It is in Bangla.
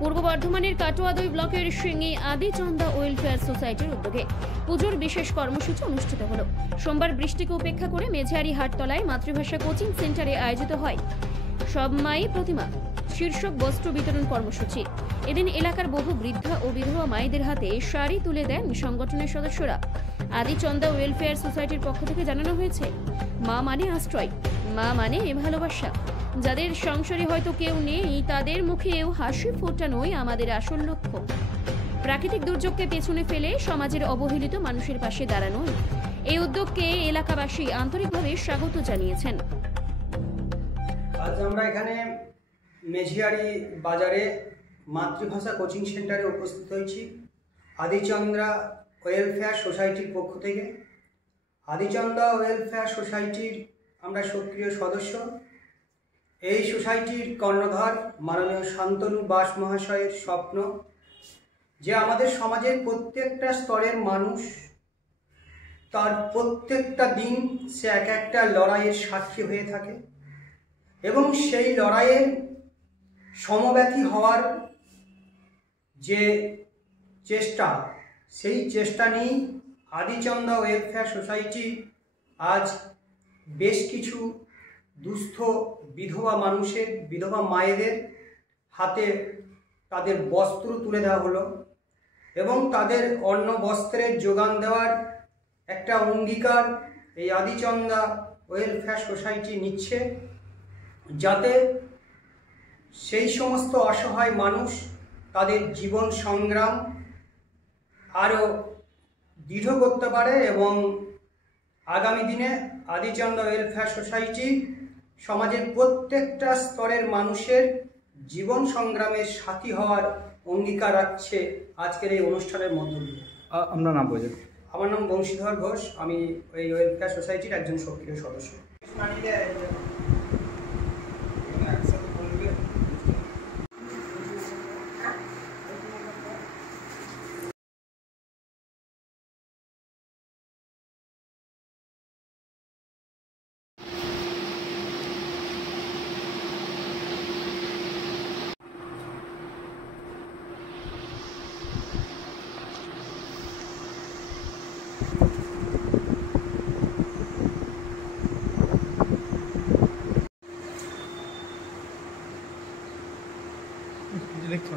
পূর্ব বর্ধমানের কাটোয়া 2 ব্লকের সিঙ্গি আদিচন্দা ওয়েলফেয়ার সোসাইটির উদ্যোগে পুজোর বিশেষ কর্মসূচি অনুষ্ঠিত হলো। সোমবার বৃষ্টিকে উপেক্ষা করে মেঝেয়ারি হাটতলায় মাতৃভাষা কোচিং সেন্টারে আয়োজিত হয় সব মাই প্রতিমা শীর্ষক বস্ত্র বিতরণ কর্মসূচি। এদিন এলাকার বহু বৃদ্ধা ও বিধবা মায়েদের হাতে শাড়ি তুলে দেন সংগঠনের সদস্যরা। আদিচন্দা ওয়েলফেয়ার সোসাইটির পক্ষ থেকে জানানো হয়েছে, মা মানে আশ্রয়, মা মানে ভালোবাসা। যাদের সংসারে হয়তো কেউ নেই তাদের মুখেও হাসি ফোটানোই আমাদের আসল লক্ষ্য। প্রাকৃতিক দুর্যোগকে পেছনে ফেলে সমাজের অবহেলিত মানুষের পাশে দাঁড়ানোই এই উদ্যোগকে এলাকাবাসী আন্তরিকভাবে স্বাগত জানিয়েছেন। আজ আমরা এখানে মেঝিয়ারি বাজারে মাতৃভাষা কোচিং সেন্টারে উপস্থিত হয়েছি আদিচন্দ্রা ওয়েলফেয়ার সোসাইটির পক্ষ থেকে। আদিচন্দ্রা ওয়েলফেয়ার সোসাইটির আমরা সক্রিয় সদস্য। এই সোসাইটির কর্ণধার মাননীয় শান্তনু বাস মহাশয়ের স্বপ্ন যে আমাদের সমাজের প্রত্যেকটা স্তরের মানুষ তার প্রত্যেকটা দিন সে এক একটা লড়াইয়ের সাক্ষী হয়ে থাকে এবং সেই লড়াইয়ের সমব্যথী হওয়ার যে চেষ্টা, সেই চেষ্টা নিয়েই আদিচন্দ্রা ওয়েলফেয়ার সোসাইটি আজ বেশ কিছু দুস্থ বিধবা মানুষের, বিধবা মায়েদের হাতে তাদের বস্ত্র তুলে দেওয়া হলো এবং তাদের অন্ন বস্ত্রের যোগান দেওয়ার একটা অঙ্গীকার এই আদিচন্দ্রা ওয়েলফেয়ার সোসাইটি নিচ্ছে, যাতে সেই সমস্ত অসহায় মানুষ তাদের জীবন সংগ্রাম আরও দৃঢ় করতে পারে এবং আগামী দিনে আদিচন্দ্রা ওয়েলফেয়ার সোসাইটি সমাজের প্রত্যেকটা স্তরের মানুষের জীবন সংগ্রামের সাথী হওয়ার অঙ্গীকার রাখছে আজকের এই অনুষ্ঠানের মধ্য দিয়ে। আপনার নাম বলছেন? আমার নাম বংশীধর ঘোষ, আমি এই ওয়েলফেয়ার সোসাইটির একজন সক্রিয় সদস্য। দেখতে